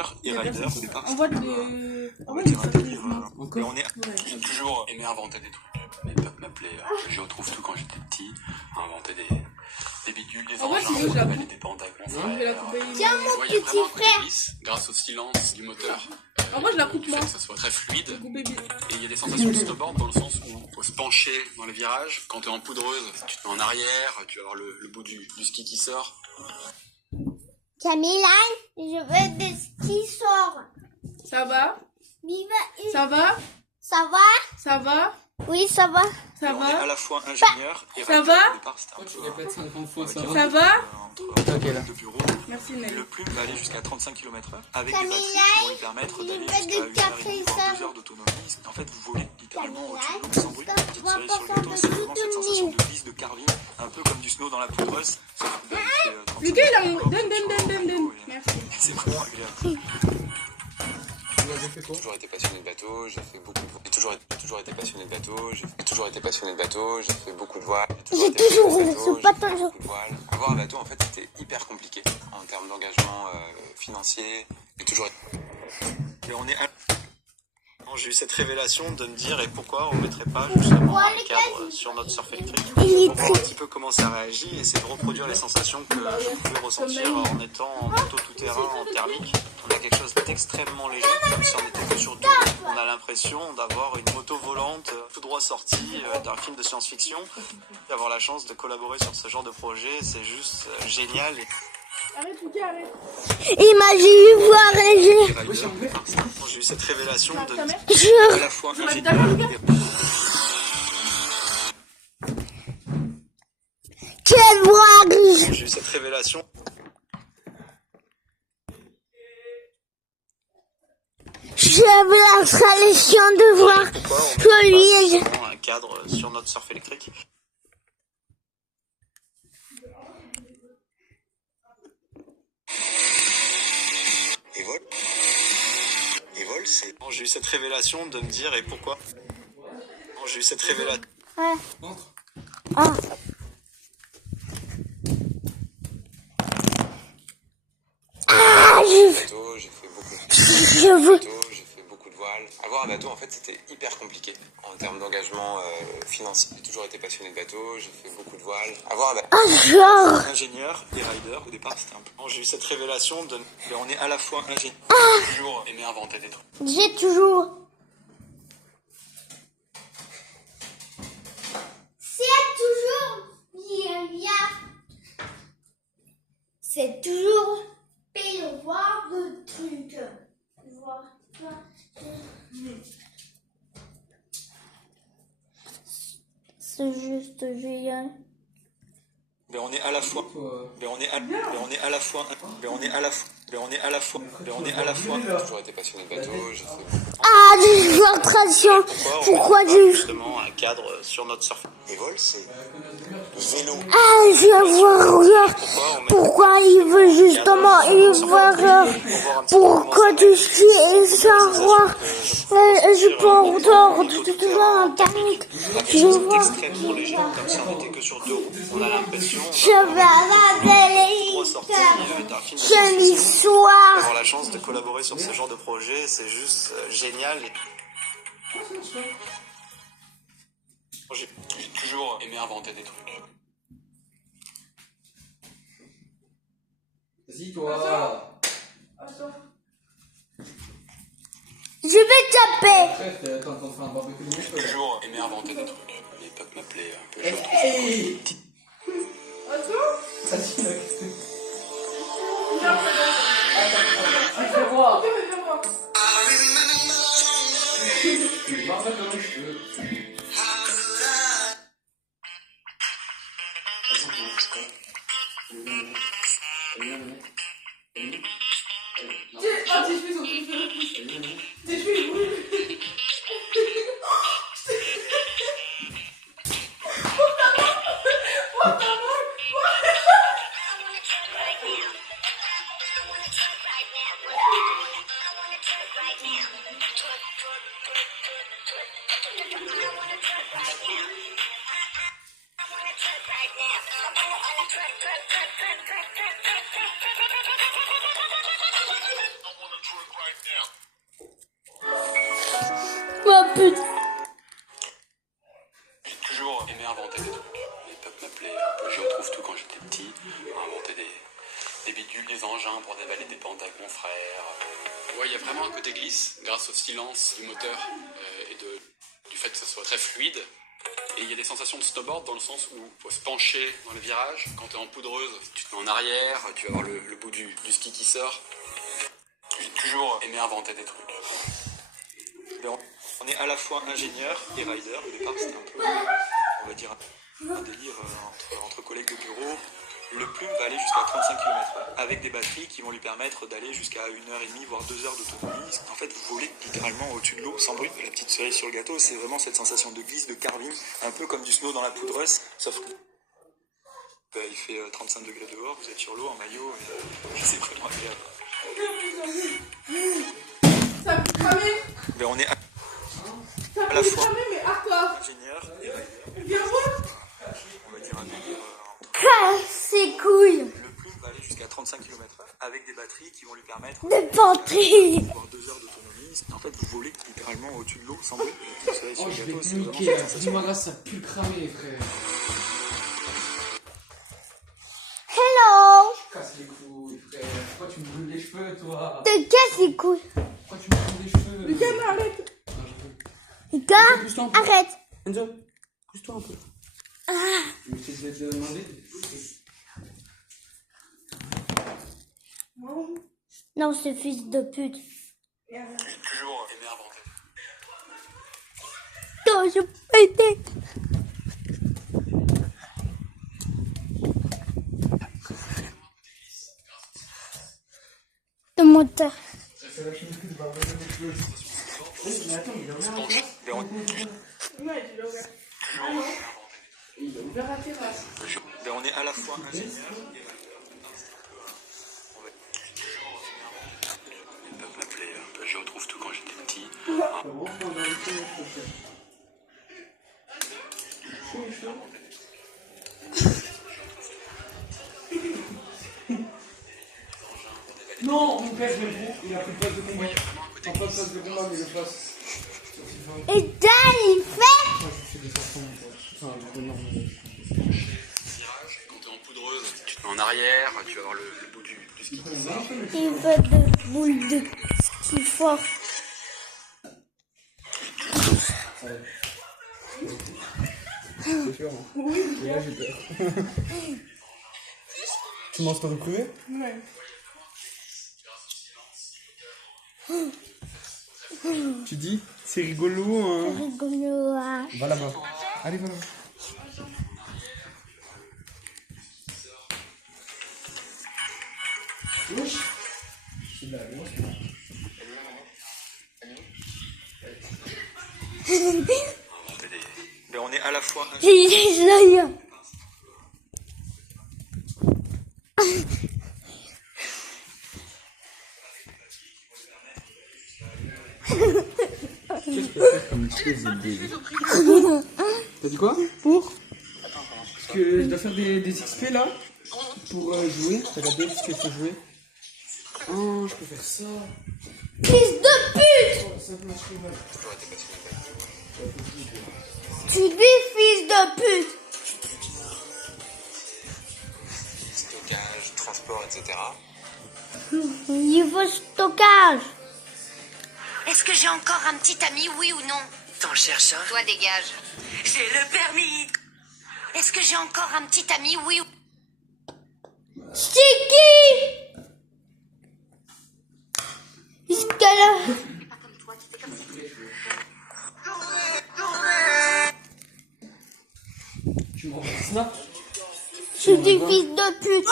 ingénieur et rider au départ. On voit des... On va dire un délire. Et on est... J'ai toujours aimé inventer des trucs. Mes potes m'appelaient je retrouve tout quand j'étais petit, à inventer des bidules, des engins, des bandes avec mon frère. Tiens mon petit frère. Grâce au silence du moteur. Moi je la coupe Du fait moi. que ça soit très fluide. Et il y a des sensations de snowboard dans le sens où il faut se pencher dans les virages. Quand tu es en poudreuse, tu te mets en arrière, tu vas avoir le bout du ski qui sort. Camilla, je veux des skis sorts. Ça va? Viva. Ça va? Ça va? Ça va? Oui, ça va. Ça on est va? à la fois ingénieur et ça rider. va? Au départ, c'était un peu, Répète 50 fois ça. Ça va? entre là. de bureau. Merci Nelly. Le plume va aller jusqu'à 35 km/h avec Camilla, des batteries qui vont lui permettre d'aller je veux jusqu'à du 1 café, heure et demie, voire ça. 2 heures d'autonomie. En fait, vous volez littéralement Camilla, au-dessus de l'eau sans bruit. Vous on va tirez pas sur le faire gâteau, de c'est vraiment cette sensation soutenir. de glisse, de carving, un peu comme du snow dans la poudreuse. Sauf que vous avez 35 Lucas il a mon... km/h, Donne. Merci. C'est vraiment agréable. Vous avez fait quoi? J'ai toujours été passionné de bateau, j'ai fait beaucoup de... J'ai toujours été passionné de bateau, j'ai toujours été passionné de bateau, j'ai fait beaucoup de voiles. J'ai toujours eu ce bateau. Beaucoup de voiles. Avoir un bateau, en fait, c'était hyper compliqué en termes d'engagement financier. Et on est j'ai eu cette révélation de me dire et pourquoi on ne mettrait pas justement un cadre sur notre surf électrique pour voir un petit peu comment ça réagit et essayer de reproduire les sensations que je pouvais ressentir en étant en moto tout-terrain en thermique. On a quelque chose d'extrêmement léger, comme si on était que sur deux roues. On a l'impression d'avoir une moto volante tout droit sortie d'un film de science-fiction. D'avoir la chance de collaborer sur ce genre de projet, c'est juste génial. Arrête Lucas, arrête. Imagine voir J'ai eu cette révélation de Je... à la fois ingénieur Quelle voix. j'ai eu cette révélation. J'avais l'installation de voir lui. Un cadre sur notre surf électrique. Et vol, c'est... J'ai eu cette révélation de me dire et pourquoi. J'ai eu cette révélation. Ouais. Entre. Ah. Ah, J'ai fait beaucoup de voiles. Avoir un bateau, en fait, c'était hyper compliqué en termes d'engagement financier. J'ai toujours été passionné de bateau, j'ai fait beaucoup de voiles. Avoir un bateau. genre. Ingénieur et rider, au départ, c'était un peu... J'ai eu cette révélation de... On est à la fois ingénieur. J'ai toujours aimé inventer des trucs. J'ai toujours. C'est toujours pile voir de trucs. C'est juste génial. Mais on est à la fois. Mais on est à la fois. Mais on est à la fois. J'ai toujours été passionné de bateau, j'ai fait beaucoup. Ah, des illustrations. Pourquoi j'ai... Justement un cadre sur notre surf. Les vols, c'est vélo. Ah, je vois rien. Pourquoi il veut justement une voir pourquoi tu sais et savoir je peux entendre tout en thermique. Je vois. Extrêmement léger, comme si on était que sur deux roues. On a l'impression Je vais à la ressorti d'un film. C'est l'histoire. Avoir la chance de collaborer sur ce genre de projet, c'est juste génial. J'ai toujours aimé inventer des trucs. Vas-y toi. Attends. Je vais taper. Après, t'es en train de faire un barbecue de J'ai toujours aimé inventer des trucs. Mes potes m'appelaient un peu Hey. Attends. Vas-y, là, qu'est-ce que... Fais voir. Tu vas faire comme je veux. pute. J'ai toujours aimé inventer des trucs. Les peuples m'appelaient un peu je retrouve tout quand j'étais petit. Inventer des bidules, des engins pour dévaler des pentes avec mon frère. Ouais, il y a vraiment un côté glisse grâce au silence du moteur et du fait que ce soit très fluide. Et il y a des sensations de snowboard dans le sens où il faut se pencher dans les virages. Quand tu es en poudreuse, tu te mets en arrière, tu vas voir le bout du ski qui sort. J'ai toujours aimé inventer des trucs. Ben, on est à la fois ingénieur et rider. Au départ, c'était un peu, on va dire, un délire entre collègues de bureau. Le plume va aller jusqu'à 35 km/h avec des batteries qui vont lui permettre d'aller jusqu'à 1h30 voire 2 heures d'autonomie. En fait, vous volez littéralement au-dessus de l'eau sans bruit. La petite cerise sur le gâteau, c'est vraiment cette sensation de glisse, de carving, un peu comme du snow dans la poudreuse, sauf que il fait 35 degrés dehors, vous êtes sur l'eau en maillot, et c'est vraiment agréable. Ça peut cramer. Mais on est Ça à la peut fois cramer, mais hardcore. ingénieur et rider. Viens voir. On va dire un délire Casse-ses couilles. Le plume va aller jusqu'à 35 km/h avec des batteries qui vont lui permettre Des batteries. d'avoir 2 heures d'autonomie. En fait, vous volez littéralement au-dessus de l'eau sans bruit. La petite cerise sur Oh, le je vais gâteau, te c'est vraiment niquer cette là. sensation. Dis-moi, grâce, ça pue le cramer, frère. Hello. Casse les couilles, frère. Pourquoi tu me brûles les cheveux, toi? Te casse les couilles. Pourquoi tu me brûles les cheveux? Lucas, mais arrête. Non, je veux. Lucas, Pousse-toi un peu. arrête. Enzo, pousse-toi un peu. Tu me fais te demander? Non, ce fils de pute. J'ai toujours aimé inventer. Non, je pétais. Le moteur. Mais attends, il a ouvert la terrasse. Mais on, Ouais, tu l'as ouvert. Il a ouvert la terrasse. mais on est à la fois ingénieur et rider. Les peuples m'appelaient un peu je retrouve tout quand j'étais petit. Non, mon père, je le prends. Il a pris le place de combat. Enfin, pas de place de combat, mais le place. Et là, il fait. Moi, je fais des enfants, quoi. Enfin, énorme. Virage, quand tu es en poudreuse, tu te mets en arrière, tu vas voir le bout du ski qui sort. Il fait de boules de ski fort. C'est sûr, hein. Oui. Et là, j'ai peur. Tu m'en serais privé? Ouais. Tu dis? C'est rigolo, hein. Rigolo, hein. Va là-bas. Allez, va là-bas. Wesh. C'est de la grosse. Mais on est à la fois ingénieur. J'ai les yeux. Qu'est-ce que tu fais comme chose de... T'as dit quoi? Pour? Parce que je dois faire des XP là. Pour jouer. Regardez ce que je peux jouer. Oh, je peux faire ça. Fils de pute. Oh, ça marche très mal. Tu dis fils de pute. Stockage, transport, etc. Il faut stockage. Est-ce que j'ai encore un petit ami, oui ou non? T'en cherches un? Toi, dégage. J'ai le permis. Est-ce que j'ai encore un petit ami, oui ou C'est qui? Est-ce qu'elle a... Tu m'envoies un snap? Je dis fils de pute.